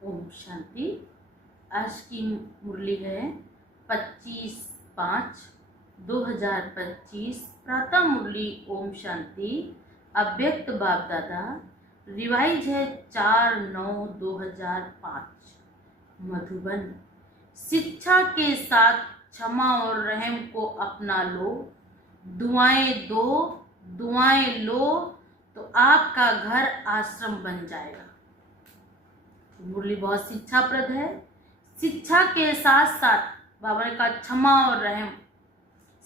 ओम शांति। आज की मुरली है 25/5/2025। प्रातः मुरली ओम शांति अव्यक्त बाप दादा। रिवाइज है 4/9/2005। मधुबन। शिक्षा के साथ क्षमा और रहम को अपना लो, दुआएं दो, दुआएं लो तो आपका घर आश्रम बन जाएगा। मुरली बहुत शिक्षाप्रद है। शिक्षा के साथ साथ बाबा ने कहा क्षमा और रहम।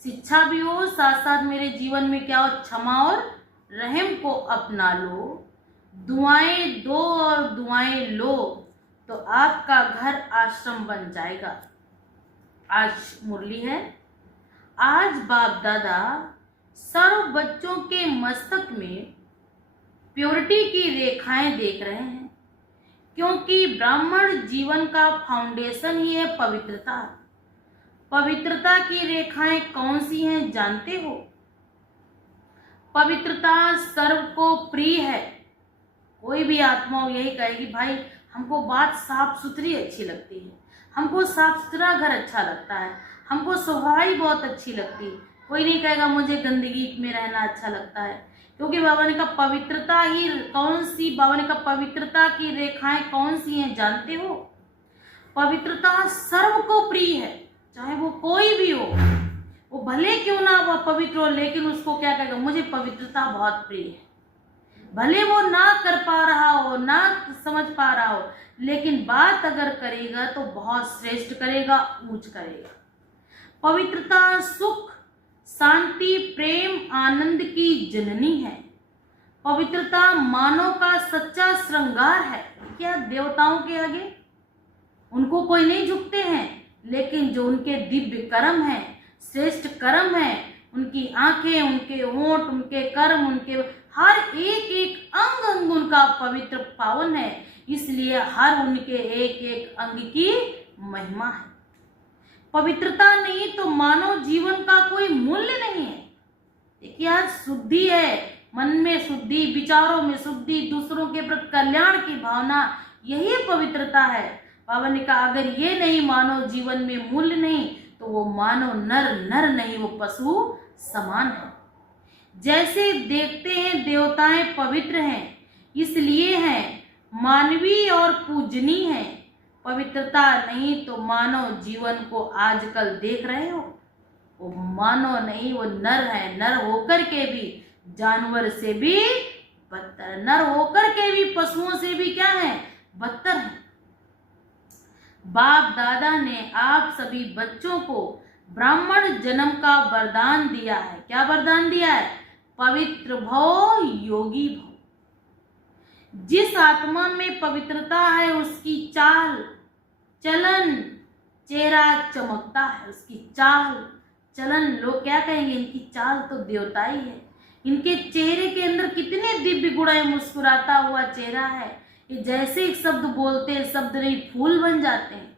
शिक्षा भी हो, साथ साथ मेरे जीवन में क्या हो, क्षमा और रहम को अपना लो, दुआएं दो और दुआएं लो तो आपका घर आश्रम बन जाएगा। आज मुरली है। आज बाप दादा सर्व बच्चों के मस्तक में प्योरिटी की रेखाएं देख रहे हैं, क्योंकि ब्राह्मण जीवन का फाउंडेशन ही है पवित्रता। पवित्रता की रेखाएं कौन सी हैं जानते हो? पवित्रता सर्व को प्रिय है। कोई भी आत्मा यही कहेगी, भाई हमको बात साफ सुथरी अच्छी लगती है, हमको साफ सुथरा घर अच्छा लगता है, हमको सफाई बहुत अच्छी लगती है। कोई नहीं कहेगा मुझे गंदगी में रहना अच्छा लगता है, क्योंकि बाबा ने कहा पवित्रता ही कौन सी, बाबा ने कहा पवित्रता की रेखाएं कौन सी हैं जानते हो? पवित्रता सर्व को प्रिय है, चाहे वो कोई भी हो, वो भले क्यों ना वह पवित्र हो, लेकिन उसको क्या कहेगा, मुझे पवित्रता बहुत प्रिय है। भले वो ना कर पा रहा हो, ना समझ पा रहा हो, लेकिन बात अगर करेगा तो बहुत श्रेष्ठ करेगा, ऊंच करेगा। पवित्रता सुख, शांति, प्रेम, आनंद की जननी है। पवित्रता मानव का सच्चा श्रृंगार है। क्या देवताओं के आगे उनको कोई नहीं झुकते हैं, लेकिन जो उनके दिव्य कर्म हैं, श्रेष्ठ कर्म हैं, उनकी आंखें, उनके होंठ, उनके कर्म, उनके हर एक एक अंग अंग उनका पवित्र पावन है, इसलिए हर उनके एक एक अंग की महिमा है। पवित्रता नहीं तो मानव जीवन का कोई मूल्य नहीं है। देखिए आज शुद्धि है, मन में शुद्धि, विचारों में शुद्धि, दूसरों के प्रति कल्याण की भावना, यही पवित्रता है। बाबा ने कहा अगर ये नहीं, मानव जीवन में मूल्य नहीं, तो वो मानव नर नहीं, वो पशु समान है। जैसे देखते हैं देवताएं पवित्र हैं, इसलिए हैं मानवीय और पूजनीय है। पवित्रता नहीं तो मानव जीवन को आजकल देख रहे हो, वो मानव नहीं, वो नर है। नर होकर के भी जानवर से भी बदतर, नर होकर के भी पशुओं से भी क्या है, बदतर है। बाप दादा ने आप सभी बच्चों को ब्राह्मण जन्म का वरदान दिया है। क्या वरदान दिया है? पवित्र भव, योगी भव। जिस आत्मा में पवित्रता है उसकी चाल चलन, चेहरा चमकता है। उसकी चाल चलन, लोग क्या कहेंगे, इनकी चाल तो देवताई है, इनके चेहरे के अंदर कितने दिव्य गुण है, मुस्कुराता हुआ चेहरा है। ये जैसे एक शब्द बोलते हैं, शब्द नहीं फूल बन जाते हैं।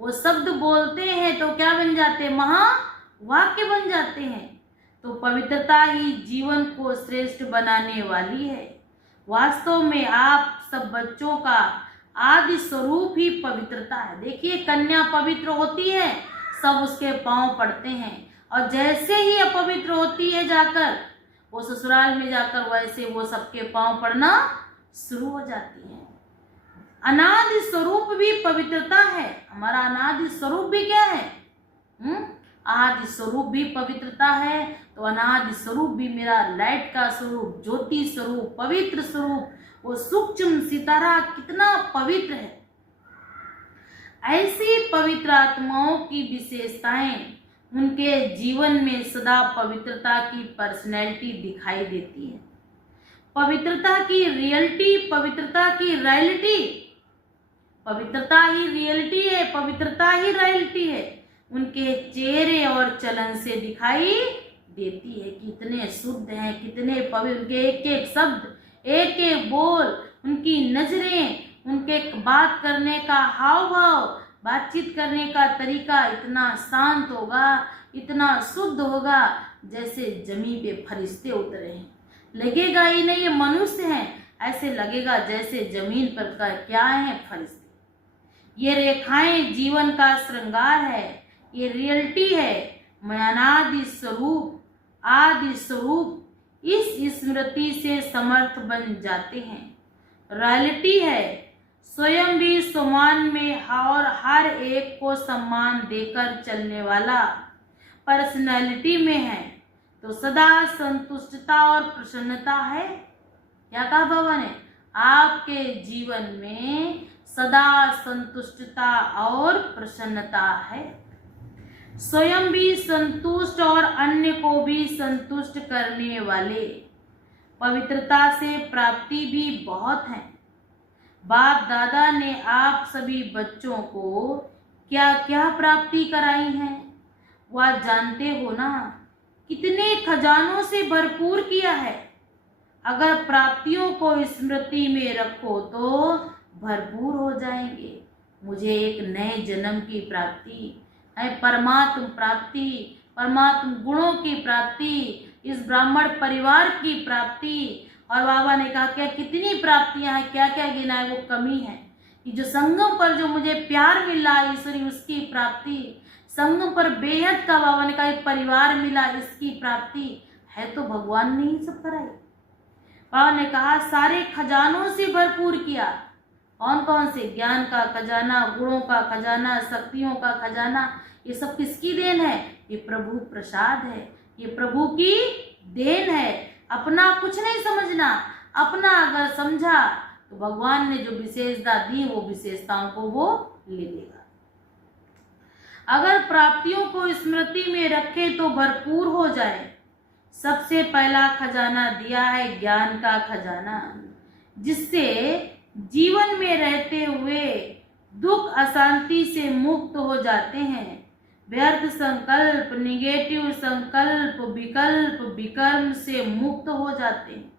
वो शब्द बोलते हैं तो क्या बन जाते हैं, महावाक्य बन जाते हैं। तो पवित्रता ही जीवन को श्रेष्ठ बनाने वाली है। वास्तव में आप सब बच्चों का आदि स्वरूप ही पवित्रता है। देखिए कन्या पवित्र होती है, सब उसके पांव पड़ते हैं, और जैसे ही अपवित्र होती है जाकर वो ससुराल में जाकर, वैसे वो सबके पांव पड़ना शुरू हो जाती है। अनादि स्वरूप भी पवित्रता है। हमारा अनादि स्वरूप भी क्या है, आदि स्वरूप भी पवित्रता है। तो अनादि स्वरूप भी मेरा लाइट का स्वरूप, ज्योति स्वरूप, पवित्र स्वरूप, वो सूक्ष्म सितारा कितना पवित्र है। ऐसी पवित्र आत्माओं की विशेषताएं उनके जीवन में सदा पवित्रता की पर्सनैलिटी दिखाई देती है। पवित्रता की रियलिटी, पवित्रता की रियलिटी, पवित्रता ही रियलिटी है, पवित्रता ही रियलिटी है। उनके चेहरे और चलन से दिखाई देती है कितने शुद्ध हैं, कितने पवित्र। उनके एक एक शब्द, एक एक बोल, उनकी नजरें, उनके बात करने का हाव भाव, बातचीत करने का तरीका इतना शांत होगा, इतना शुद्ध होगा, जैसे जमीन पे फरिश्ते उतरे हैं। लगेगा ही नहीं ये मनुष्य हैं, ऐसे लगेगा जैसे जमीन पर का क्या है, फरिश्ते। ये रेखाएं जीवन का श्रृंगार है, ये रियलिटी है। मैं अनादि स्वरूप, आदि स्वरूप इस स्मृति से समर्थ बन जाते हैं। रियलिटी है, स्वयं भी सम्मान में और हर एक को सम्मान देकर चलने वाला पर्सनैलिटी में है, तो सदा संतुष्टता और प्रसन्नता है। क्या कहा बाबा ने? आपके जीवन में सदा संतुष्टता और प्रसन्नता है। स्वयं भी संतुष्ट और अन्य को भी संतुष्ट करने वाले पवित्रता से प्राप्ति भी बहुत है। बाप दादा ने आप सभी बच्चों को क्या क्या प्राप्ति कराई है वह जानते हो ना। कितने खजानों से भरपूर किया है। अगर प्राप्तियों को स्मृति में रखो तो भरपूर हो जाएंगे। मुझे एक नए जन्म की प्राप्ति है, परमात्म प्राप्ति, परमात्म गुणों की प्राप्ति, इस ब्राह्मण परिवार की प्राप्ति। और बाबा ने कहा क्या कितनी प्राप्तियां हैं, क्या क्या गिना है, वो कमी है कि जो संगम पर जो मुझे प्यार मिला ईश्वरी उसकी प्राप्ति, संगम पर बेहद का बाबा ने कहा एक परिवार मिला इसकी प्राप्ति है, तो भगवान ने ही सब कराई। बाबा ने कहा सारे खजानों से भरपूर किया। कौन कौन से? ज्ञान का खजाना, गुणों का खजाना, शक्तियों का खजाना। ये सब किसकी देन है? ये प्रभु प्रसाद है, ये प्रभु की देन है। अपना कुछ नहीं समझना, अपना अगर समझा तो भगवान ने जो विशेषता दी वो विशेषताओं को वो ले लेगा। अगर प्राप्तियों को स्मृति में रखे तो भरपूर हो जाए। सबसे पहला खजाना दिया है ज्ञान का खजाना, जिससे जीवन में रहते हुए दुख अशांति से मुक्त हो जाते हैं। व्यर्थ संकल्प, निगेटिव संकल्प, विकल्प, विकर्म से मुक्त हो जाते हैं।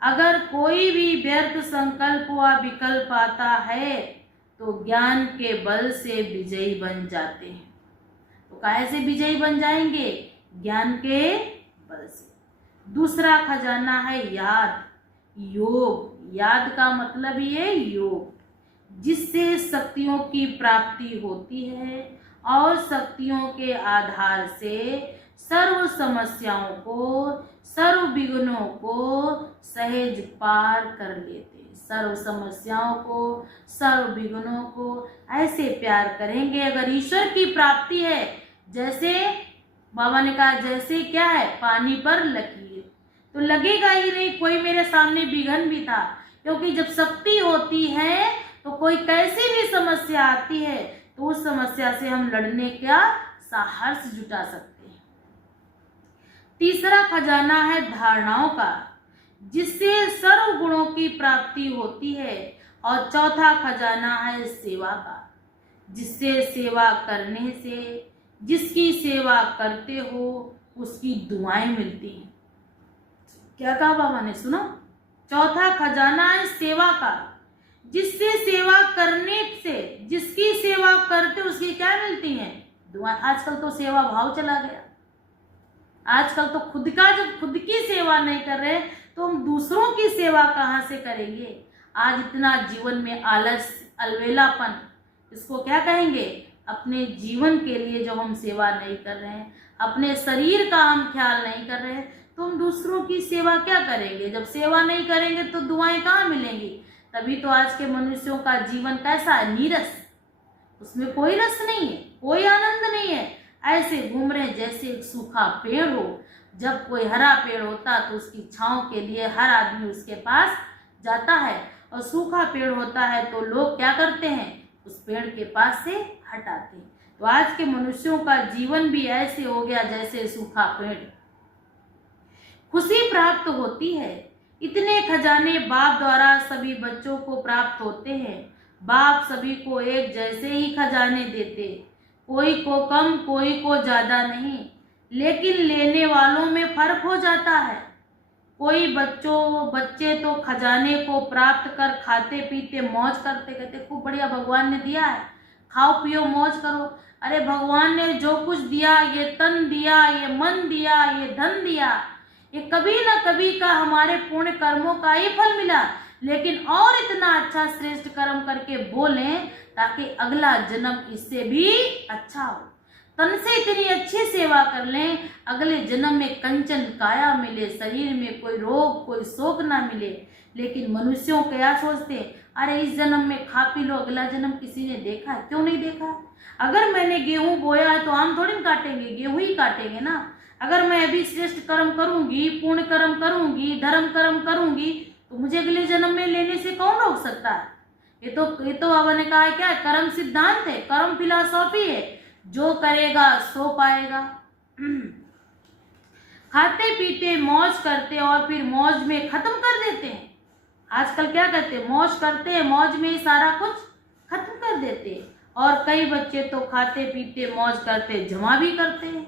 अगर कोई भी व्यर्थ संकल्प व विकल्प आता है तो ज्ञान के बल से विजयी बन जाते हैं। तो कैसे विजयी बन जाएंगे? ज्ञान के बल से। दूसरा खजाना है याद, योग। याद का मतलब ये योग, जिससे शक्तियों की प्राप्ति होती है और शक्तियों के आधार से सर्व समस्याओं को, सर्व विघ्नों को सहज पार कर लेते हैं। सर्व समस्याओं को, सर्व विघ्नों को ऐसे प्यार करेंगे। अगर ईश्वर की प्राप्ति है, जैसे बाबा ने कहा जैसे क्या है पानी पर लकीर, तो लगेगा ही नहीं कोई मेरे सामने विघ्न भी था, क्योंकि जब शक्ति होती है तो कोई कैसी भी समस्या आती है तो उस समस्या से हम लड़ने का साहस जुटा सकते हैं। तीसरा खजाना है धारणाओं का, जिससे सर्व गुणों की प्राप्ति होती है। और चौथा खजाना है सेवा का, जिससे सेवा करने से, जिसकी सेवा करते हो उसकी दुआएं मिलती हैं। क्या कहा बाबा ने? सुनो, चौथा खजाना है सेवा का, जिससे सेवा करने से, जिसकी सेवा करते उसकी क्या मिलती है? दुआ। आजकल तो सेवा भाव चला गया। आजकल तो खुद का, जब खुद की सेवा नहीं कर रहे तो हम दूसरों की सेवा कहाँ से करेंगे? आज इतना जीवन में आलस, अलवेलापन, इसको क्या कहेंगे? अपने जीवन के लिए जो हम सेवा नहीं कर रहे हैं, अपने शरीर का हम ख्याल नहीं कर रहे हैं, तो हम दूसरों की सेवा क्या करेंगे? जब सेवा नहीं करेंगे तो दुआएं कहाँ मिलेंगी? तभी तो आज के मनुष्यों का जीवन कैसा है? नीरस, उसमें कोई रस नहीं है, कोई आनंद नहीं है। ऐसे घूम रहे जैसे एक सूखा पेड़ हो। जब कोई हरा पेड़ होता तो उसकी छांव के लिए हर आदमी उसके पास जाता है, और सूखा पेड़ होता है तो लोग क्या करते हैं? उस पेड़ के पास से हटाते हैं। तो आज के मनुष्यों का जीवन भी ऐसे हो गया जैसे सूखा पेड़। खुशी प्राप्त होती है। इतने खजाने बाप द्वारा सभी बच्चों को प्राप्त होते हैं। बाप सभी को एक जैसे ही खजाने देते, कोई को कम कोई को ज्यादा नहीं, लेकिन लेने वालों में फर्क हो जाता है। कोई बच्चे तो खजाने को प्राप्त कर खाते पीते मौज करते, कहते खूब बढ़िया भगवान ने दिया है, खाओ पियो मौज करो। अरे भगवान ने जो कुछ दिया, ये तन दिया, ये मन दिया, ये धन दिया, ये कभी ना कभी का हमारे पुण्य कर्मों का ही फल मिला। लेकिन और इतना अच्छा श्रेष्ठ कर्म करके बोलें ताकि अगला जन्म इससे भी अच्छा हो। तन से इतनी अच्छी सेवा कर लें, अगले जन्म में कंचन काया मिले, शरीर में कोई रोग कोई शोक ना मिले। लेकिन मनुष्यों क्या सोचते हैं, अरे इस जन्म में खा पी लो, अगला जन्म किसी ने देखा है? क्यों नहीं देखा है? अगर मैंने गेहूं बोया है तो आम थोड़ी न काटेंगे, गेहूं ही काटेंगे ना। अगर मैं अभी श्रेष्ठ कर्म करूंगी, पुण्य कर्म करूंगी, धर्म कर्म करूंगी, तो मुझे अगले जन्म में लेने से कौन रोक सकता है? ये तो बाबा ने कहा है, क्या है? कर्म सिद्धांत है, कर्म फिलॉसफी है, जो करेगा सो पाएगा। खाते पीते मौज करते और फिर मौज में खत्म कर देते हैं। आजकल क्या करते हैं, मौज करते हैं, मौज में ही सारा कुछ खत्म कर देते हैं। और कई बच्चे तो खाते पीते मौज करते जमा भी करते हैं।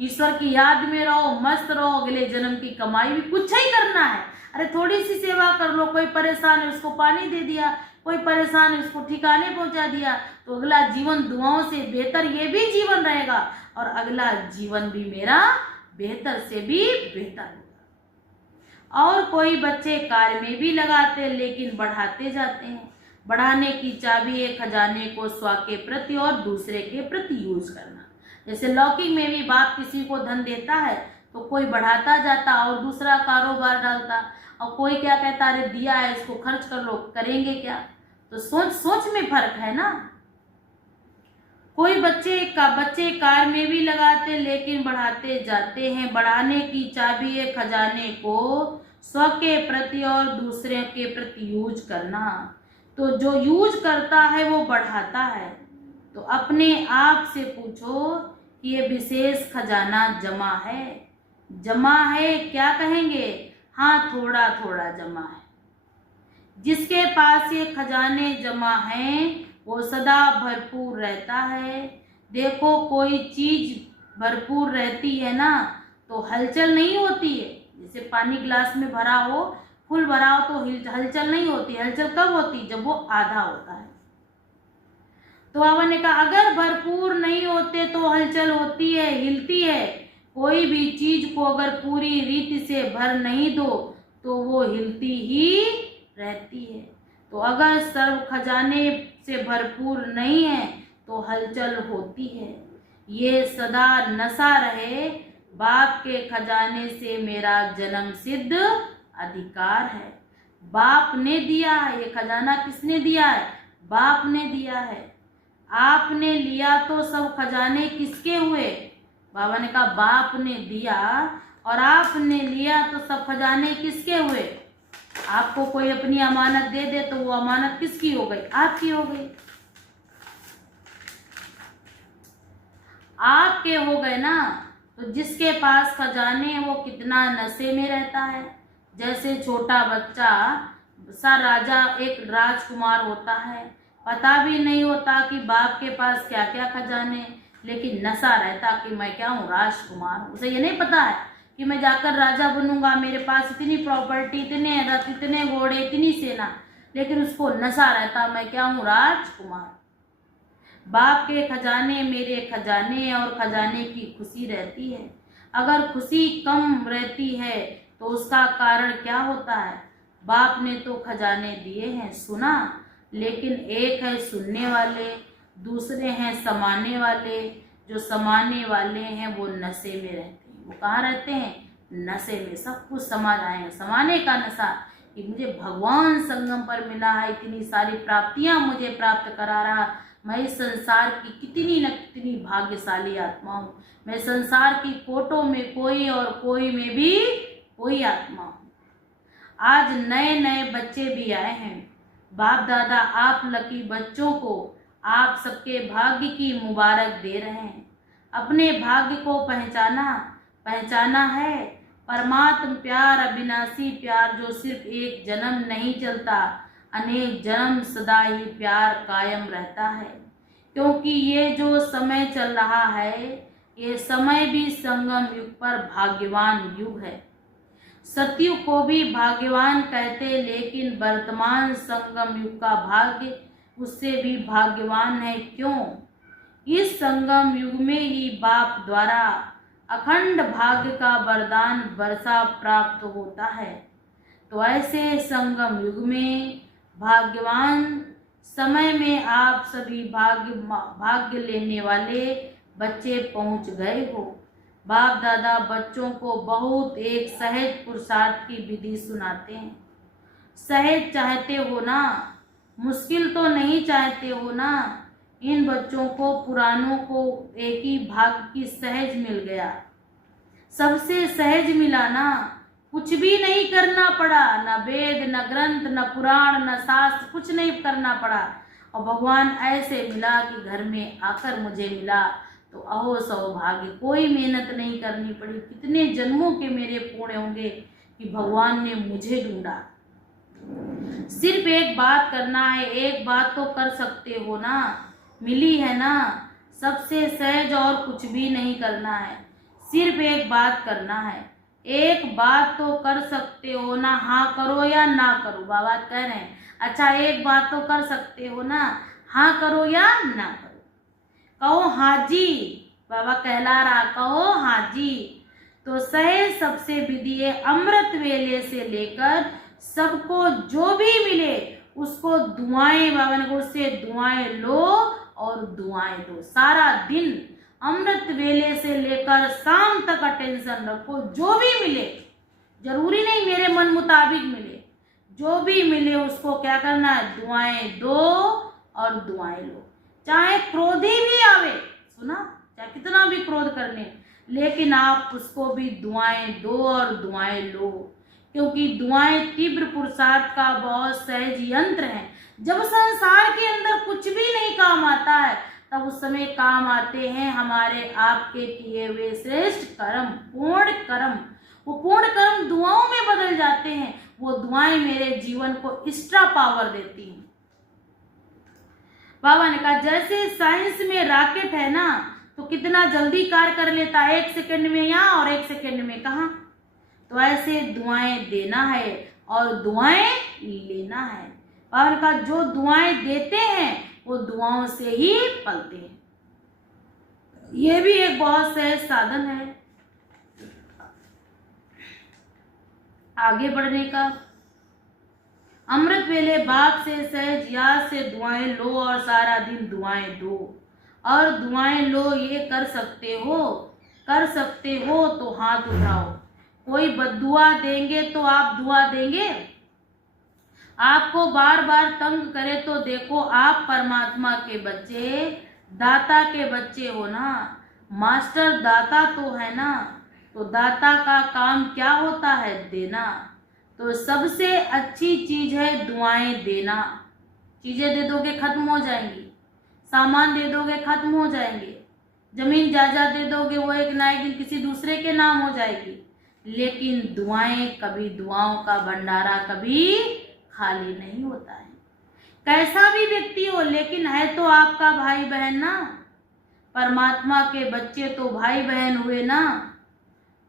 ईश्वर की याद में रहो, मस्त रहो, अगले जन्म की कमाई भी कुछ ही करना है। अरे थोड़ी सी सेवा कर लो, कोई परेशान है उसको पानी दे दिया, कोई परेशान है उसको ठिकाने पहुंचा दिया, तो अगला जीवन दुआओं से बेहतर ये भी जीवन रहेगा और अगला जीवन भी मेरा बेहतर से भी बेहतर होगा। और कोई बच्चे कार्य में भी लगाते लेकिन बढ़ाते जाते हैं। बढ़ाने की चाबी है खजाने को स्व के प्रति और दूसरे के प्रति यूज करना। जैसे लौकिक में भी बाप किसी को धन देता है तो कोई बढ़ाता जाता और दूसरा कारोबार डालता, और कोई क्या कहता, अरे दिया है इसको खर्च कर लो, करेंगे क्या? तो सोच सोच में फर्क है ना। कोई बच्चे कार में भी लगाते लेकिन बढ़ाते जाते हैं। बढ़ाने की चाबी है खजाने को स्व के प्रति और दूसरे के प्रति यूज करना। तो जो यूज करता है वो बढ़ाता है। तो अपने आप से पूछो कि ये विशेष खजाना जमा है? जमा है क्या कहेंगे? हाँ, थोड़ा थोड़ा जमा है। जिसके पास ये खजाने जमा हैं वो सदा भरपूर रहता है। देखो कोई चीज भरपूर रहती है ना तो हलचल नहीं होती है। जैसे पानी गिलास में भरा हो, फुल भरा हो तो हलचल नहीं होती। हलचल कब होती? जब वो आधा होता है। तो बाबा ने कहा अगर भरपूर नहीं होते तो हलचल होती है, हिलती है। कोई भी चीज को अगर पूरी रीति से भर नहीं दो तो वो हिलती ही रहती है। तो अगर सर्व खजाने से भरपूर नहीं है तो हलचल होती है। ये सदा नशा रहे, बाप के खजाने से मेरा जन्म सिद्ध अधिकार है। बाप ने दिया है ये खजाना। किसने दिया है? बाप ने दिया है। आपने लिया तो सब खजाने किसके हुए? बाबा ने कहा बाप ने दिया और आपने लिया तो सब खजाने किसके हुए? आपको कोई अपनी अमानत दे दे तो वो अमानत किसकी हो गई? आपकी हो गई। आपके हो गए ना। तो जिसके पास खजाने वो कितना नशे में रहता है। जैसे छोटा बच्चा सा राजा, एक राजकुमार होता है, पता भी नहीं होता कि बाप के पास क्या क्या खजाने, लेकिन नशा रहता कि मैं क्या हूँ, राजकुमार। उसे ये नहीं पता है कि मैं जाकर राजा बनूंगा, मेरे पास इतनी प्रॉपर्टी, इतने रथ, इतने घोड़े, इतनी सेना, लेकिन उसको नशा रहता मैं क्या हूँ, राजकुमार। बाप के खजाने मेरे खजाने और खजाने की खुशी रहती है। अगर खुशी कम रहती है तो उसका कारण क्या होता है? बाप ने तो खजाने दिए हैं, सुना, लेकिन एक है सुनने वाले, दूसरे हैं समाने वाले। जो समाने वाले हैं वो नशे में रहते हैं। वो कहाँ रहते हैं? नशे में। सब कुछ समा जाएंगे। समाने का नशा कि मुझे भगवान संगम पर मिला है, इतनी सारी प्राप्तियां मुझे प्राप्त करा रहा, मैं इस संसार की कितनी न कितनी भाग्यशाली आत्मा हूँ। मैं संसार की कोटों में कोई और कोई में भी कोई आत्मा हूँ। आज नए नए बच्चे भी आए हैं। बाप दादा आप लकी बच्चों को आप सबके भाग्य की मुबारक दे रहे हैं। अपने भाग्य को पहचाना है। परमात्म प्यार, अविनाशी प्यार जो सिर्फ एक जन्म नहीं चलता, अनेक जन्म सदा ही प्यार कायम रहता है। क्योंकि ये जो समय चल रहा है ये समय भी संगम युग पर भाग्यवान युग है। सतयुग को भी भाग्यवान कहते, लेकिन वर्तमान संगम युग का भाग्य उससे भी भाग्यवान है। क्यों? इस संगम युग में ही बाप द्वारा अखंड भाग्य का वरदान वर्षा प्राप्त होता है। तो ऐसे संगम युग में भाग्यवान समय में आप सभी भाग्य लेने वाले बच्चे पहुंच गए हो। बाप दादा बच्चों को बहुत एक सहज पुरुषार्थ की विधि सुनाते हैं। सहज चाहते हो ना, मुश्किल तो नहीं चाहते हो ना। इन बच्चों को पुरानों को एक ही भाग की सहज मिल गया, सबसे सहज मिला ना। कुछ भी नहीं करना पड़ा, न वेद न ग्रंथ न पुराण न शास्त्र, कुछ नहीं करना पड़ा। और भगवान ऐसे मिला कि घर में आकर मुझे मिला, तो अहो सौभाग्य। कोई मेहनत नहीं करनी पड़ी। कितने जन्मों के मेरे पुण्य होंगे कि भगवान ने मुझे ढूंढा। सिर्फ एक बात करना है, एक बात तो कर सकते हो ना, मिली है ना, सबसे सहज। और कुछ भी नहीं करना है, सिर्फ एक बात करना है। एक बात तो कर सकते हो ना, हाँ करो या ना करो। बाबा कह रहे हैं अच्छा एक बात तो कर सकते हो ना, हाँ करो या ना करो। कहो हाँ जी, बाबा कहला रहा, कहो हाँ जी। तो सहज सबसे विधि है। अमृत वेले से लेकर सबको जो भी मिले उसको दुआएं, बाबा ने उससे दुआएं लो और दुआएं दो। सारा दिन अमृत वेले से लेकर शाम तक अटेंशन रखो। जो भी मिले, जरूरी नहीं मेरे मन मुताबिक मिले, जो भी मिले उसको क्या करना है, दुआएं दो और दुआएं लो। चाहे क्रोधी भी आवे, सुना, चाहे कितना भी क्रोध करने, लेकिन आप उसको भी दुआएं दो और दुआएं लो। क्योंकि दुआएं तीव्र पुरुषार्थ का बहुत सहज यंत्र है। जब संसार के अंदर कुछ भी नहीं काम आता है, तब उस समय काम आते हैं हमारे आपके किए हुए श्रेष्ठ कर्म, पूर्ण कर्म। वो पूर्ण कर्म दुआओं में बदल जाते हैं। वो दुआएं मेरे जीवन को एक्स्ट्रा पावर देती हैं। बाबा ने कहा जैसे साइंस में रॉकेट है ना, तो कितना जल्दी कार्य कर लेता है, 1 सेकंड में यहाँ और 1 सेकंड में कहाँ। तो ऐसे दुआएं देना है और दुआएं लेना है। बाबा ने कहा जो दुआएं देते हैं वो दुआओं से ही पलते हैं। ये भी एक बहुत सहज साधन है आगे बढ़ने का। अमृत वेले बाप से सहज याद से दुआएं लो और सारा दिन दुआएं दो और दुआएं लो। ये कर सकते हो तो हाथ उठाओ। कोई बद्दुआ देंगे तो आप दुआ देंगे? आपको बार बार तंग करे तो देखो, आप परमात्मा के बच्चे, दाता के बच्चे हो ना। मास्टर दाता तो है ना, तो दाता का काम क्या होता है, देना। तो सबसे अच्छी चीज है दुआएं देना। चीजें दे दोगे खत्म हो जाएंगी, सामान दे दोगे खत्म हो जाएंगे, जमीन जायदाद दे दोगे वो एक ना एक दिन किसी दूसरे के नाम हो जाएगी। लेकिन दुआएं कभी, दुआओं का भंडारा कभी खाली नहीं होता है। कैसा भी व्यक्ति हो, लेकिन है तो आपका भाई बहन ना। परमात्मा के बच्चे तो भाई बहन हुए ना।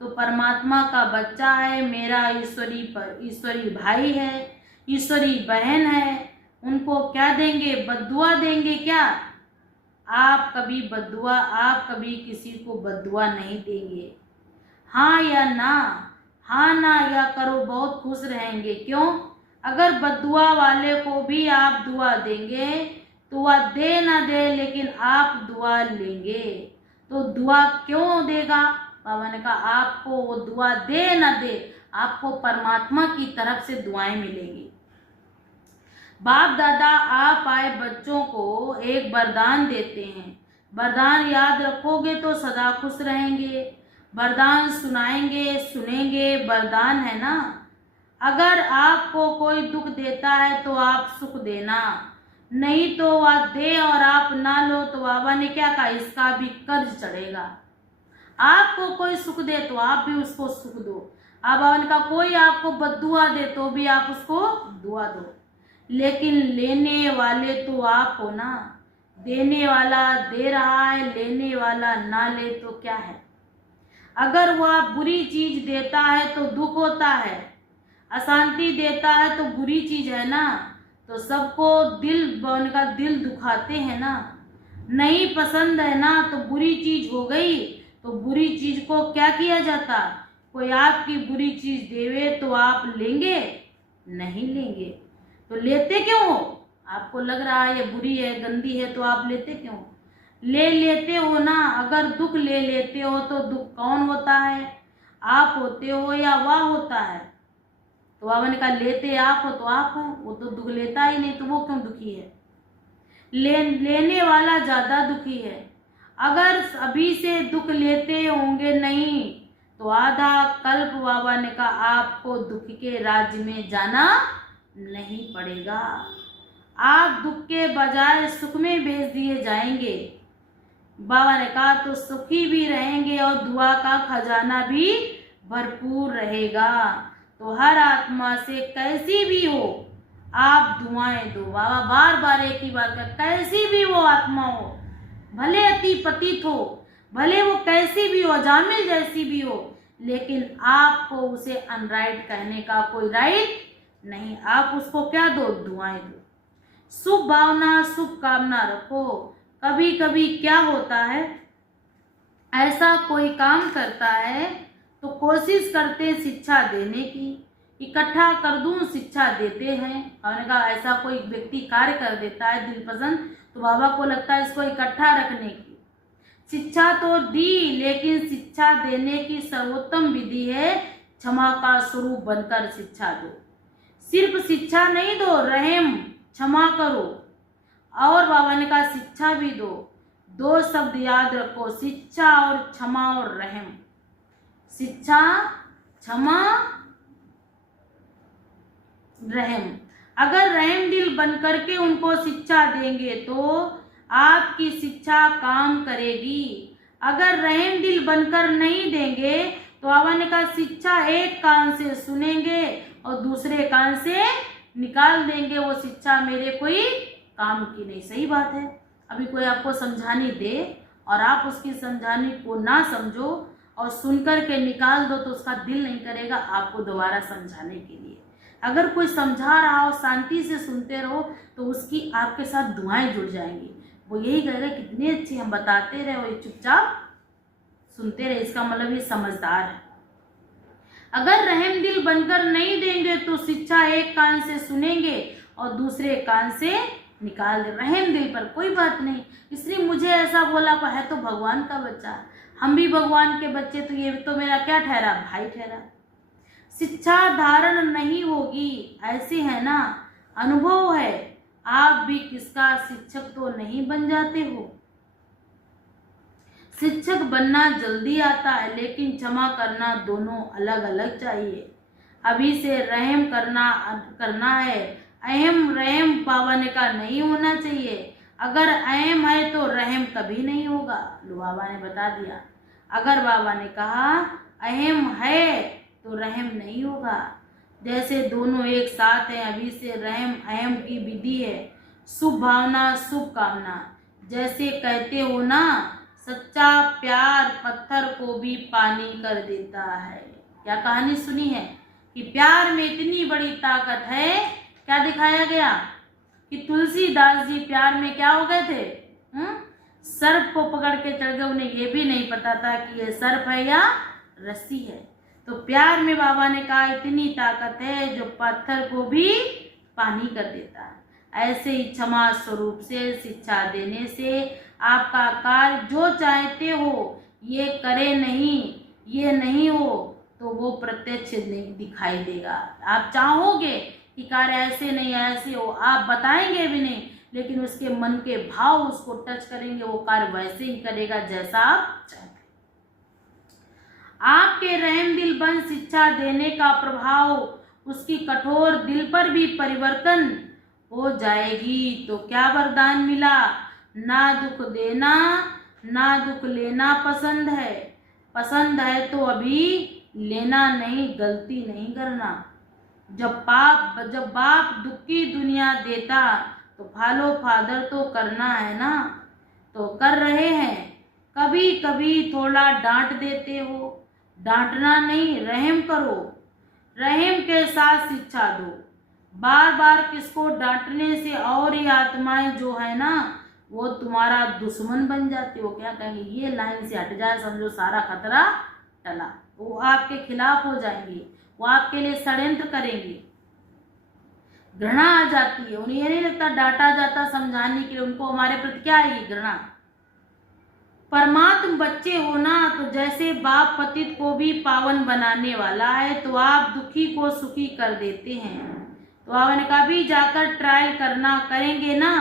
तो परमात्मा का बच्चा है, मेरा ईश्वरी भाई है, ईश्वरी बहन है। उनको क्या देंगे, बद्दुआ देंगे क्या? आप कभी किसी को बद्दुआ नहीं देंगे। हाँ या ना, हाँ ना या करो, बहुत खुश रहेंगे। क्यों? अगर बद्दुआ वाले को भी आप दुआ देंगे तो वह दे ना दे, लेकिन आप दुआ लेंगे। तो दुआ क्यों देगा? बाबा ने कहा आपको वो दुआ दे ना दे, आपको परमात्मा की तरफ से दुआएं मिलेंगी। बाप दादा आप आए बच्चों को एक वरदान देते हैं। वरदान याद रखोगे तो सदा खुश रहेंगे। वरदान सुनाएंगे, सुनेंगे, वरदान है ना। अगर आपको कोई दुख देता है तो आप सुख देना, नहीं तो वह दे और आप ना लो तो बाबा ने क्या कहा, इसका भी कर्ज चढ़ेगा। आपको कोई सुख दे तो आप भी उसको सुख दो। अब बाबा ने कहा कोई आपको बद्दुआ दे तो भी आप उसको दुआ दो, लेकिन लेने वाले तो आप हो ना। देने वाला दे रहा है, लेने वाला ना ले तो क्या है। अगर वह बुरी चीज देता है तो दुख होता है, अशांति देता है तो बुरी चीज है ना। तो सबको उनका दिल दुखाते हैं ना, नहीं पसंद है ना, तो बुरी चीज हो गई। तो बुरी चीज को क्या किया जाता, कोई आपकी बुरी चीज देवे तो आप लेंगे? नहीं लेंगे। तो लेते क्यों हो? आपको लग रहा है ये बुरी है, गंदी है, तो आप लेते क्यों? ले लेते हो ना। अगर दुख ले लेते हो तो दुख कौन होता है? आप होते हो या वह होता है? तो बाबा ने कहा लेते आप हो तो आप हो, वो तो दुख लेता ही नहीं, तो वो क्यों दुखी है? लेने वाला ज्यादा दुखी है। अगर अभी से दुख लेते होंगे नहीं तो आधा कल्प बाबा ने कहा आपको दुख के राज्य में जाना नहीं पड़ेगा। आप दुख के बजाय सुख में भेज दिए जाएंगे। बाबा ने कहा तो सुखी भी रहेंगे और दुआ का खजाना भी भरपूर रहेगा। तो हर आत्मा से कैसी भी हो आप दुआएं दो। बाबा बार बार एक ही बात कर, कैसी भी वो आत्मा हो, भले अति पतित हो, भले वो कैसी भी हो, जामिल जैसी भी हो, लेकिन आपको उसे अनराइट कहने का कोई राइट नहीं। आप उसको क्या दो? दुआएं दो। शुभ भावना, शुभ कामना रखो। कभी कभी क्या होता है, ऐसा कोई काम करता है तो कोशिश करते हैं शिक्षा देने की, इकट्ठा कर दूं, शिक्षा देते हैं। हमने कहा ऐसा कोई व्यक्ति कार्य कर देता है दिल पसंद, तो बाबा को लगता है इसको इकट्ठा रखने की। शिक्षा तो दी, लेकिन शिक्षा देने की सर्वोत्तम विधि है क्षमा का स्वरूप बनकर शिक्षा दो। सिर्फ शिक्षा नहीं दो, रहम, क्षमा करो। और बाबा ने कहा शिक्षा भी दो। दो शब्द याद रखो, शिक्षा और क्षमा और रहम। शिक्षा, क्षमा, रहम। अगर रहम दिल बन करके उनको शिक्षा देंगे तो आपकी शिक्षा काम करेगी। अगर रहम दिल बनकर नहीं देंगे तो बाबा ने कहा शिक्षा एक कान से सुनेंगे और दूसरे कान से निकाल देंगे। वो शिक्षा मेरे कोई काम की नहीं। सही बात है। अभी कोई आपको समझाने दे और आप उसकी समझाने को ना समझो और सुनकर के निकाल दो तो उसका दिल नहीं करेगा आपको दोबारा समझाने के लिए। अगर कोई समझा रहा हो, शांति से सुनते रहो तो उसकी आपके साथ दुआएं जुड़ जाएंगी। वो यही कहेगा कितनी अच्छी हम बताते रहे, वो चुपचाप सुनते रहे, इसका मतलब ये समझदार है। अगर रहम दिल बनकर नहीं देंगे तो शिक्षा एक कान से सुनेंगे और दूसरे कान से निकाल दे। रहम दिल पर कोई बात नहीं, इसलिए मुझे ऐसा बोला है तो भगवान का बच्चा, हम भी भगवान के बच्चे, तो ये तो मेरा क्या ठहरा? भाई ठहरा। शिक्षा धारण नहीं होगी, ऐसे है ना, अनुभव है। आप भी किसका शिक्षक तो नहीं बन जाते हो। शिक्षक बनना जल्दी आता है, लेकिन क्षमा करना दोनों अलग अलग चाहिए। अभी से रहम करना है, अहम रहम बाबा ने कहा नहीं होना चाहिए। अगर अहम है तो रहम कभी नहीं होगा, बाबा ने बता दिया। अगर बाबा ने कहा अहम है तो रहम नहीं होगा। जैसे दोनों एक साथ हैं, अभी से रहम अहम की विधि है। शुभ भावना, शुभ कामना। जैसे कहते हो ना, सच्चा प्यार पत्थर को भी पानी कर देता है। क्या कहानी सुनी है कि प्यार में इतनी बड़ी ताकत है। क्या दिखाया गया कि तुलसीदास जी प्यार में क्या हो गए थे? सर्प को पकड़ के चढ़ गए। उन्हें ये भी नहीं पता था कि ये सर्प है या रस्सी है। तो प्यार में बाबा ने कहा इतनी ताकत है जो पत्थर को भी पानी कर देता है। ऐसे ही क्षमा स्वरूप से, शिक्षा देने से आपका कार्य जो चाहते हो ये करे नहीं, ये नहीं हो तो वो प्रत्यक्ष नहीं दिखाई देगा। आप चाहोगे कि कार्य ऐसे नहीं ऐसे हो, आप बताएंगे भी नहीं, लेकिन उसके मन के भाव उसको टच करेंगे, वो कार्य वैसे ही करेगा जैसा आप चाहते। आपके रहम दिल बन शिक्षा देने का प्रभाव उसकी कठोर दिल पर भी परिवर्तन हो जाएगी। तो क्या वरदान मिला? ना दुख देना ना दुख लेना पसंद है। पसंद है तो अभी लेना नहीं, गलती नहीं करना। जब बाप दुख की दुनिया देता तो फालो फादर तो करना है ना, तो कर रहे हैं। कभी कभी थोड़ा डांट देते हो, डांटना नहीं, रहम करो, रहम के साथ शिक्षा दो। बार बार किसको डांटने से और ये आत्माएं जो है ना वो तुम्हारा दुश्मन बन जाती हो। क्या कहेंगे? ये लाइन से हट जाए, समझो सारा खतरा टला। वो आपके खिलाफ हो जाएंगी, वो आपके लिए षड्यंत्र करेंगी। घृणा आ जाती है। उन्हें ये नहीं लगता डांटा जाता समझाने के लिए, उनको हमारे प्रति क्या आएगी? घृणा। परमात्म बच्चे होना तो जैसे बाप पतित को भी पावन बनाने वाला है, तो आप दुखी को सुखी कर देते हैं। तो आपने कभी जाकर ट्रायल करना करेंगे ना,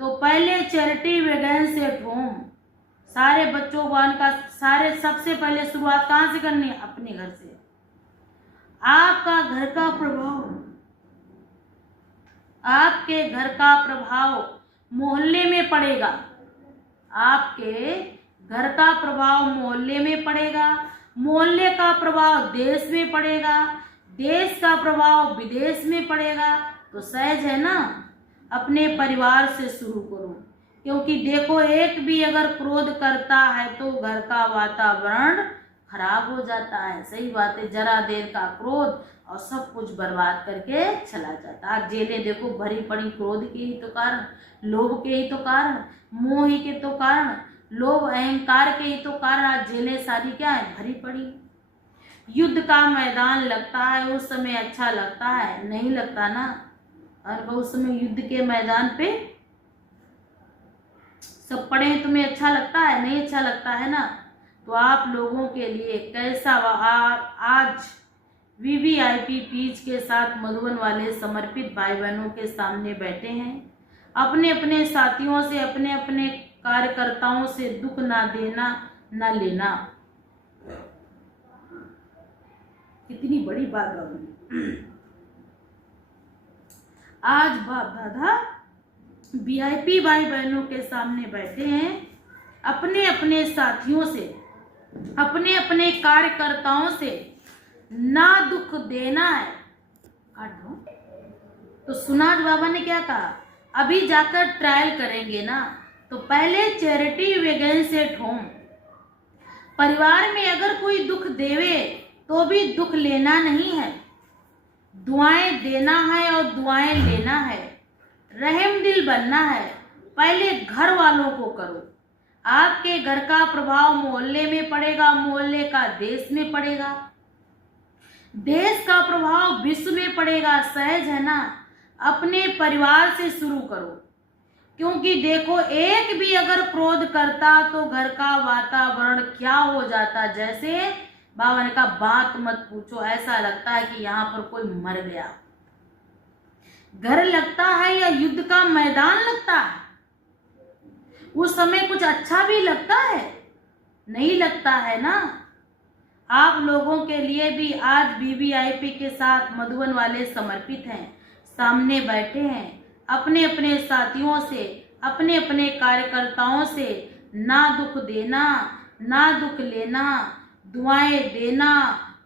तो पहले चैरिटी वैगन्स एट होम, सारे बच्चों का सारे सबसे पहले शुरुआत कहाँ से करनी है? अपने घर से। आपका घर का प्रभाव, आपके घर का प्रभाव मोहल्ले में पड़ेगा, आपके घर का प्रभाव मोहल्ले में पड़ेगा, मोहल्ले का प्रभाव देश में पड़ेगा, देश का प्रभाव विदेश में पड़ेगा। तो सहज है ना, अपने परिवार से शुरू करो। क्योंकि देखो, एक भी अगर क्रोध करता है तो घर का वातावरण खराब हो जाता है। सही बात है, जरा देर का क्रोध और सब कुछ बर्बाद करके चला जाता है। आप जेलें देखो भरी पड़ी क्रोध के ही तो कारण, लोभ के ही तो कारण, मोह ही के तो कारण, लोभ अहंकार के ही तो कारण आज जेलें सारी क्या है? भरी पड़ी। युद्ध का मैदान लगता है उस समय अच्छा लगता है? नहीं लगता ना। और उस समय युद्ध के मैदान पे सब पड़े हैं, तुम्हें अच्छा लगता है? नहीं अच्छा लगता है ना। तो आप लोगों के लिए कैसा आज वीवीआईपी पीच के साथ मधुबन वाले समर्पित भाई बहनों के सामने बैठे हैं। अपने अपने साथियों से, अपने अपने कार्यकर्ताओं से दुख ना देना ना लेना। कितनी बड़ी बात होगी। आज बाप दादा वीआईपी भाई बहनों के सामने बैठे हैं, अपने अपने साथियों से, अपने अपने कार्यकर्ताओं से ना दुख देना है। तो सुनाज बाबा ने क्या कहा? अभी जाकर ट्रायल करेंगे ना, तो पहले चैरिटी वैगन्स एट होम। परिवार में अगर कोई दुख देवे तो भी दुख लेना नहीं है, दुआएं देना है और दुआएं लेना है, रहम दिल बनना है। पहले घर वालों को करो। आपके घर का प्रभाव मोहल्ले में पड़ेगा, मोहल्ले का देश में पड़ेगा, देश का प्रभाव विश्व में पड़ेगा। सहज है ना, अपने परिवार से शुरू करो। क्योंकि देखो, एक भी अगर क्रोध करता तो घर का वातावरण क्या हो जाता? जैसे बाबा ने कहा, बात मत पूछो, ऐसा लगता है कि यहाँ पर कोई मर गया। घर लगता है या युद्ध का मैदान लगता है? उस समय कुछ अच्छा भी लगता है? नहीं लगता है ना। आप लोगों के लिए भी आज वीवीआईपी के साथ मधुबन वाले समर्पित हैं, सामने बैठे हैं, अपने अपने साथियों से, अपने अपने कार्यकर्ताओं से ना दुख देना ना दुख लेना, दुआएं देना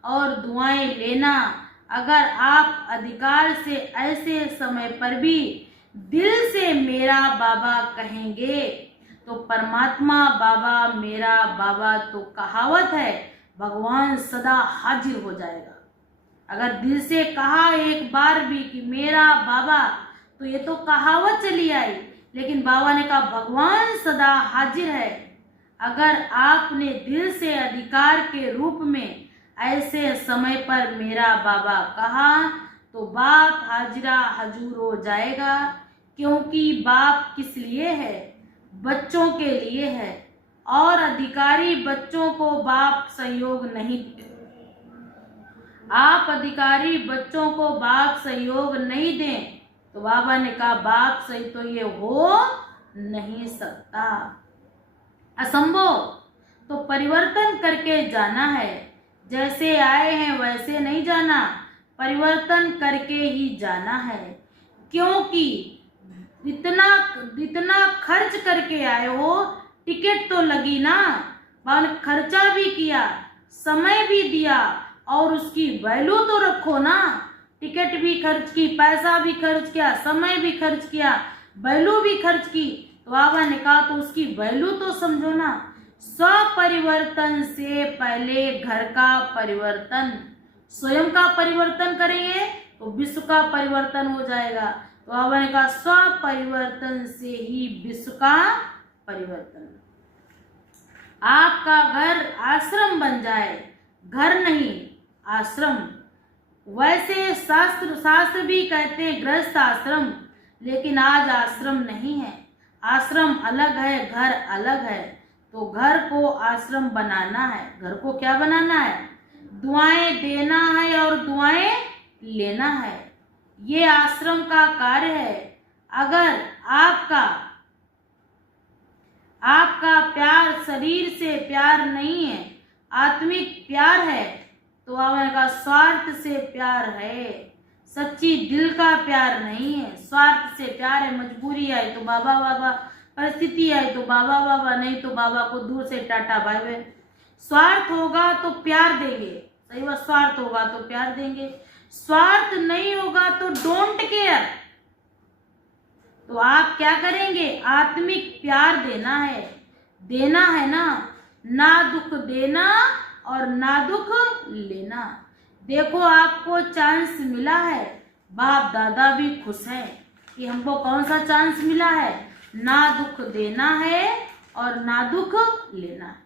और दुआएं लेना। अगर आप अधिकार से ऐसे समय पर भी दिल से मेरा बाबा कहेंगे तो परमात्मा बाबा मेरा बाबा, तो कहावत है, भगवान सदा हाजिर हो जाएगा। अगर दिल से कहा एक बार भी कि मेरा बाबा, तो ये तो कहावत चली आई, लेकिन बाबा ने कहा भगवान सदा हाजिर है। अगर आपने दिल से अधिकार के रूप में ऐसे समय पर मेरा बाबा कहा, तो बाप हाजिरा हजूर हो जाएगा। क्योंकि बाप किस लिए है? बच्चों के लिए है। और अधिकारी बच्चों को बाप सहयोग नहीं देते। आप अधिकारी बच्चों को बाप सहयोग नहीं दें तो बाबा ने कहा बाप सही तो ये हो नहीं सकता, असंभव। तो परिवर्तन करके जाना है, जैसे आए हैं वैसे नहीं जाना, परिवर्तन करके ही जाना है। क्योंकि इतना खर्च करके आए हो, टिकट तो लगी ना, खर्चा भी किया, समय भी दिया और उसकी वैल्यू तो रखो ना। टिकट भी खर्च की, पैसा भी खर्च किया, समय भी खर्च किया, वैल्यू भी खर्च की, तो बाबा ने कहा तो उसकी वैल्यू तो समझो ना। स्वपरिवर्तन से पहले घर का परिवर्तन, स्वयं का परिवर्तन करेंगे तो विश्व का परिवर्तन हो जाएगा। तो बाबा ने कहा स्वपरिवर्तन से ही विश्व का परिवर्तन। आपका घर आश्रम बन जाए, घर नहीं आश्रम। वैसे शास्त्र भी कहते हैं गृहस्थ आश्रम, लेकिन आज आश्रम नहीं है। आश्रम अलग है, घर अलग है। तो घर को आश्रम बनाना है। घर को क्या बनाना है? दुआएं देना है और दुआएं लेना है। ये आश्रम का कार्य है। अगर आपका प्यार शरीर से प्यार नहीं है, आत्मिक प्यार है, तो आपका स्वार्थ से प्यार है, सच्ची दिल का प्यार नहीं है। स्वार्थ से प्यार है, मजबूरी आई तो बाबा बाबा, परिस्थिति आई तो बाबा बाबा, नहीं तो बाबा को दूर से टाटा बाय बाय। स्वार्थ होगा तो प्यार देंगे, सही बात, स्वार्थ होगा तो प्यार देंगे। स्वार्थ नहीं होगा तो डोंट केयर। तो आप क्या करेंगे? आत्मिक प्यार देना है ना दुख देना और ना दुख लेना। देखो आपको चांस मिला है, बाप दादा भी खुश हैं कि हमको कौन सा चांस मिला है, ना दुख देना है और ना दुख लेना है।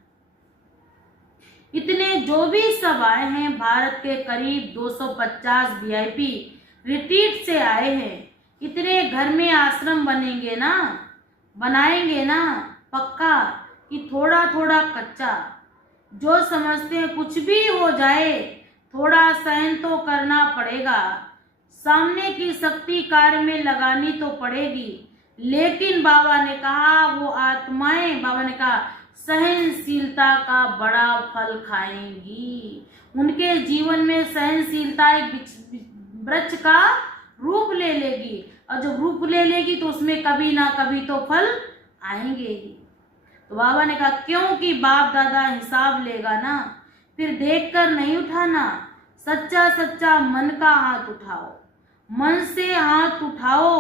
इतने जो भी सब आए हैं, भारत के करीब 250 वीआईपी रिट्रीट से आए हैं। इतने घर में आश्रम बनाएंगे ना पक्का, कि थोड़ा थोड़ा कच्चा। जो समझते हैं कुछ भी हो जाए, थोड़ा सहन तो करना पड़ेगा, सामने की शक्ति कार्य में लगानी तो पड़ेगी। लेकिन बाबा ने कहा वो आत्माएं, बाबा ने कहा सहनशीलता का बड़ा फल खाएंगी। उनके जीवन में सहनशीलता एक वृक्ष का रूप ले लेगी, और जब रूप ले लेगी तो उसमें कभी ना कभी तो फल आएंगे ही। तो बाबा ने कहा क्योंकि बाप दादा हिसाब लेगा ना, फिर देखकर नहीं उठाना। सच्चा सच्चा मन का हाथ उठाओ, मन से हाथ उठाओ।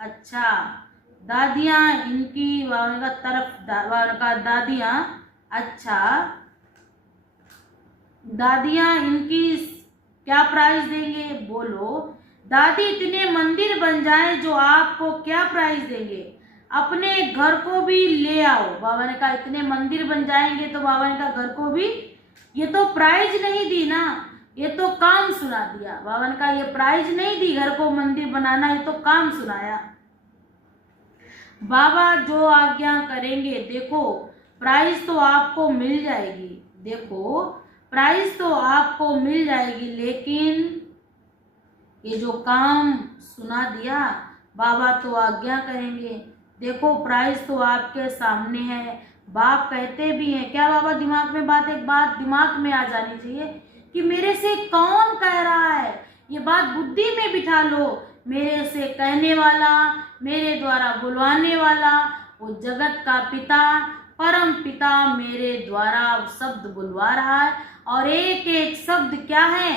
अच्छा दादियाँ इनकी अच्छा दादियाँ इनकी क्या प्राइस देंगे? बोलो दादी इतने मंदिर बन जाएं जो आपको क्या प्राइस देंगे? अपने घर को भी ले आओ। बाबा ने कहा इतने मंदिर बन जाएंगे, तो बाबा ने कहा घर को भी, ये तो प्राइज नहीं दी ना, ये तो काम सुना दिया। बाबा ने कहा ये प्राइज नहीं दी घर को मंदिर बनाना, ये तो काम सुनाया। बाबा जो आज्ञा करेंगे, देखो प्राइज तो आपको मिल जाएगी, देखो प्राइज तो आपको मिल जाएगी, लेकिन ये जो काम सुना दिया बाबा तो आज्ञा करेंगे। देखो प्राइज तो आपके सामने है। बाप कहते भी हैं, क्या बाबा दिमाग में एक बात दिमाग में आ जानी चाहिए कि मेरे से कौन कह रहा है, ये बात बुद्धि में बिठा लो। मेरे से कहने वाला, मेरे द्वारा बुलवाने वाला वो जगत का पिता, परम पिता मेरे द्वारा शब्द बुलवा रहा है। और एक एक शब्द क्या है?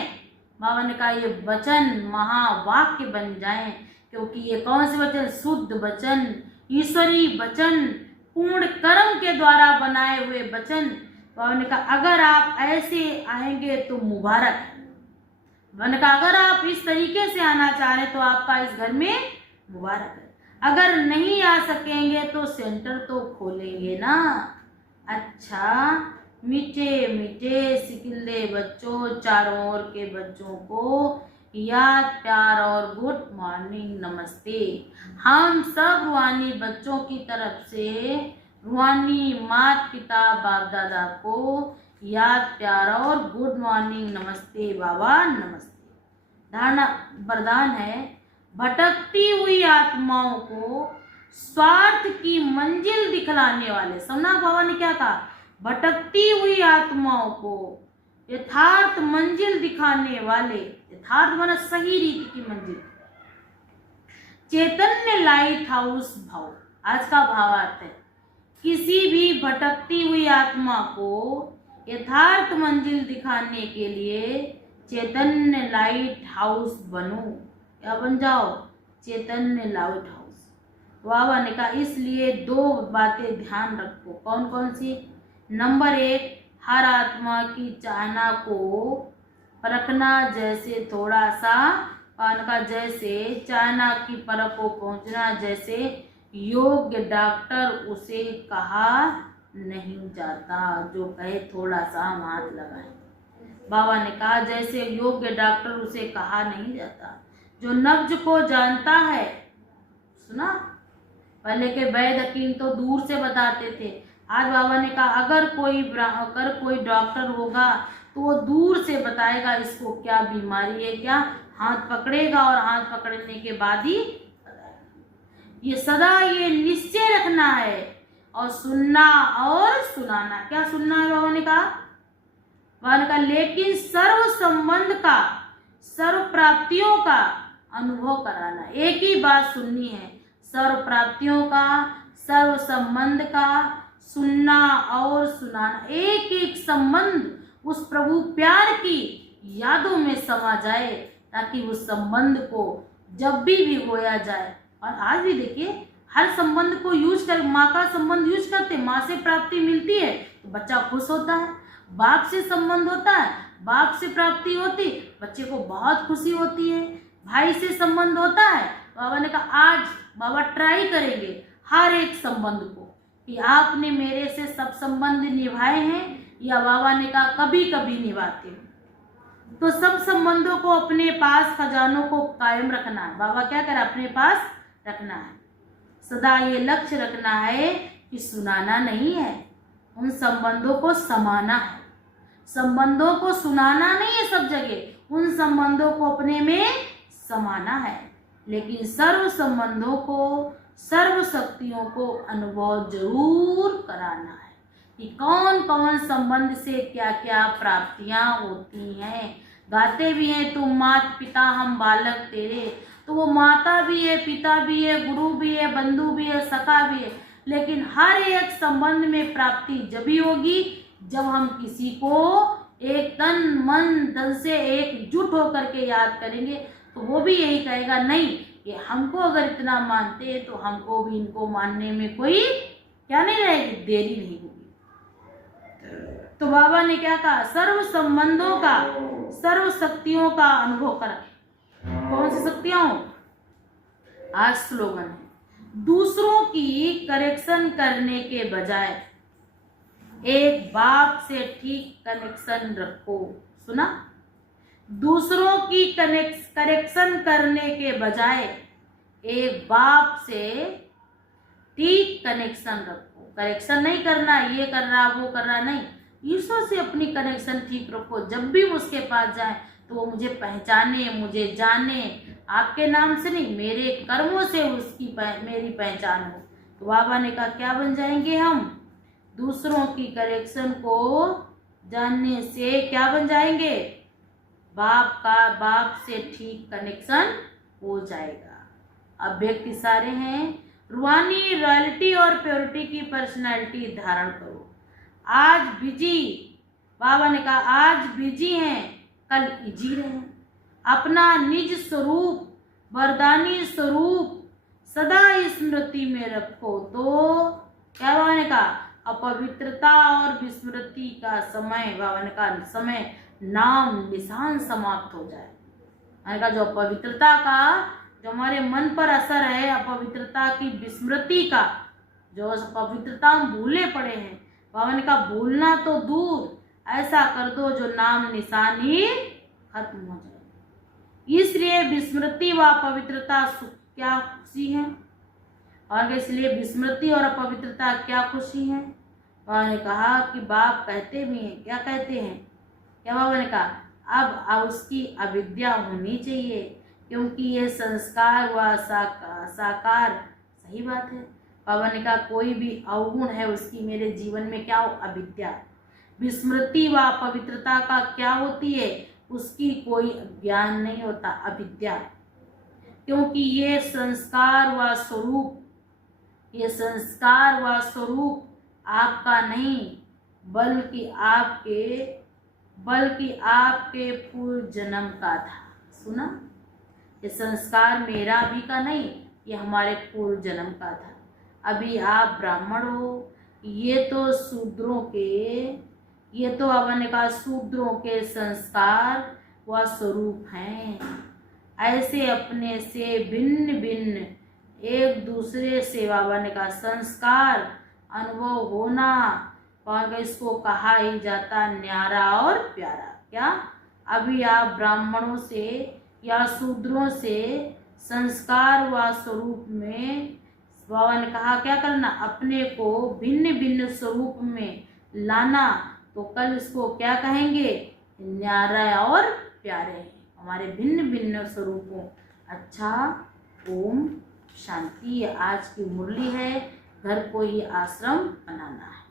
बाबा ने कहा ये वचन महावाक्य बन जाएं, क्योंकि ये कौन से वचन? शुद्ध वचन, ईश्वरी वचन, पूर्ण कर्म के द्वारा बनाए हुए वचन। बाबा ने कहा अगर आप ऐसे आएंगे तो मुबारक है। बाबा ने कहा अगर आप इस तरीके से आना चाह रहे तो आपका इस घर में मुबारक है। अगर नहीं आ सकेंगे तो सेंटर तो खोलेंगे ना। अच्छा मीठे मीठे सिकिल्ले बच्चों, चारों ओर के बच्चों को याद प्यार और गुड मॉर्निंग नमस्ते। हम सब रूहानी बच्चों की तरफ से रूहानी माता पिता बाप दादा को याद प्यार और गुड मॉर्निंग नमस्ते बाबा नमस्ते। धारणा वरदान है, भटकती हुई आत्माओं को स्वार्थ की मंजिल दिखलाने वाले। समझना बाबा ने क्या कहा? भटकती हुई आत्माओं को यथार्थ मंजिल दिखाने वाले, यथार्थ माना सही रीति की मंजिल। चैतन्य लाइट हाउस भाव, आज का भावार्थ है किसी भी भटकती हुई आत्मा को यथार्थ मंजिल दिखाने के लिए चैतन्य लाइट हाउस बनो। क्या बन जाओ? चैतन्य लाइट हाउस। बाबा ने कहा इसलिए दो बातें ध्यान रखो। कौन कौन सी? नंबर 1, हर आत्मा की चाहना को परखना, जैसे थोड़ा सा पान का, जैसे चाहना की परख को पहुंचना, जैसे योग्य डॉक्टर उसे कहा नहीं जाता, जो कहे थोड़ा सा हम हाथ लगाए। बाबा ने कहा जैसे योग्य डॉक्टर उसे कहा नहीं जाता, जो नब्ज को जानता है। सुना, पहले के वैद्य हकीम तो दूर से बताते थे। आज बाबा ने कहा अगर कोई डॉक्टर होगा तो वो दूर से बताएगा इसको क्या बीमारी है, क्या हाथ पकड़ेगा और हाथ पकड़ने के बाद ही बताएगा। ये सदा ये निश्चय रखना है और सुनना और सुनाना। क्या सुनना है बाबा ने कहा? बाबा ने कहा लेकिन सर्व संबंध का, सर्व प्राप्तियों का अनुभव कराना। एक ही बात सुननी है, सर्व प्राप्तियों का, सर्व संबंध का सुनना और सुनाना। एक एक संबंध उस प्रभु प्यार की यादों में समा जाए, ताकि उस संबंध को जब भी होया जाए। और आज भी देखिए हर संबंध को यूज कर, माँ का संबंध यूज करते, माँ से प्राप्ति मिलती है तो बच्चा खुश होता है। बाप से संबंध होता है, बाप से प्राप्ति होती, बच्चे को बहुत खुशी होती है। भाई से संबंध होता है, बाबा ने कहा आज बाबा ट्राई करेंगे हर एक संबंध को कि आपने मेरे से सब संबंध निभाए हैं या बाबा ने कहा कभी कभी निभाते हो। तो सब संबंधों को अपने पास, खजानों को कायम रखना है। बाबा क्या कर अपने पास रखना है, सदा ये लक्ष्य रखना है कि सुनाना नहीं है, उन संबंधों को समाना है। संबंधों को सुनाना नहीं है सब जगह, उन संबंधों को अपने में समाना है। लेकिन सर्व संबंधों को, सर्व शक्तियों को अनुभव जरूर कराना है कि कौन कौन संबंध से क्या क्या प्राप्तियां होती हैं। गाते भी हैं तुम मात पिता हम बालक तेरे, तो वो माता भी है, पिता भी है, गुरु भी है, बंधु भी है, सखा भी है। लेकिन हर एक संबंध में प्राप्ति जब भी होगी जब हम किसी को एक तन मन धन से एकजुट होकर के याद करेंगे, तो वो भी यही कहेगा नहीं कि हमको अगर इतना मानते हैं तो हमको भी इनको मानने में कोई क्या नहीं रहेगी, देरी नहीं होगी। तो बाबा ने क्या कहा, सर्व संबंधों का, सर्व शक्तियों का अनुभव करा। कौन सी शक्तियां हो? आज स्लोगन है, दूसरों की करेक्शन करने के बजाय एक बाप से ठीक कनेक्शन रखो। सुना, दूसरों की करेक्शन करने के बजाय एक बाप से ठीक कनेक्शन रखो। करेक्शन नहीं करना, ये कर रहा वो कर रहा, नहीं, ईश्वर से अपनी कनेक्शन ठीक रखो। जब भी उसके पास जाए तो वो मुझे पहचाने, मुझे जाने, आपके नाम से नहीं, मेरे कर्मों से उसकी मेरी पहचान हो। तो बाबा ने कहा क्या बन जाएंगे हम? दूसरों की करेक्शन को जानने से क्या बन जाएंगे? बाप से ठीक कनेक्शन हो जाएगा। अब व्यक्ति सारे हैं, रूहानी रॉयल्टी और प्योरिटी की पर्सनैलिटी धारण करो। आज बिजी, बाबा ने कहा आज बिजी हैं, कल इजी रहें। अपना निज स्वरूप, वरदानी स्वरूप सदा स्मृति में रखो। तो क्या बाबा ने कहा, अपवित्रता और विस्मृति का समय, बाबा ने कहा समय नाम निशान समाप्त हो जाए। मैंने कहा जो अपवित्रता का, जो हमारे मन पर असर है, अपवित्रता की, विस्मृति का, जो अपवित्रता हम भूले पड़े हैं, बाबा ने कहा भूलना तो दूर, ऐसा कर दो जो नाम निशान ही खत्म हो जाए। इसलिए विस्मृति व अपवित्रता क्या खुशी है, और इसलिए विस्मृति और अपवित्रता क्या खुशी है। बाबा ने कहा कि बाप कहते भी हैं, क्या कहते हैं, क्या बाबा ने कहा अब उसकी अविद्या होनी चाहिए, क्योंकि ये संस्कार व साकार, सही बात है। बाबा ने कहा कोई भी अवगुण है उसकी मेरे जीवन में क्या हो, अविद्या। विस्मृति व पवित्रता का क्या होती है, उसकी कोई ज्ञान नहीं होता, अविद्या। क्योंकि ये संस्कार व स्वरूप, ये संस्कार व स्वरूप आपका नहीं, बल्कि आपके पूर्व जन्म का था। सुना, ये संस्कार मेरा भी का नहीं, ये हमारे पूर्व जन्म का था। अभी आप ब्राह्मण हो, ये तो शूद्रों के, ये तो बाबा ने कहा शूद्रों के संस्कार व स्वरूप हैं। ऐसे अपने से भिन्न भिन्न एक दूसरे से, बाबा ने कहा संस्कार अनुभव होना, और इसको कहा ही जाता न्यारा और प्यारा। क्या? अभी आप ब्राह्मणों से या शूद्रों से संस्कार व स्वरूप में, बाबा ने कहा क्या करना? अपने को भिन्न भिन्न स्वरूप में लाना, तो कल इसको क्या कहेंगे? न्यारा और प्यारे, हमारे भिन्न भिन्न स्वरूपों। अच्छा, ओम शांति। आज की मुरली है, घर को ही आश्रम बनाना है।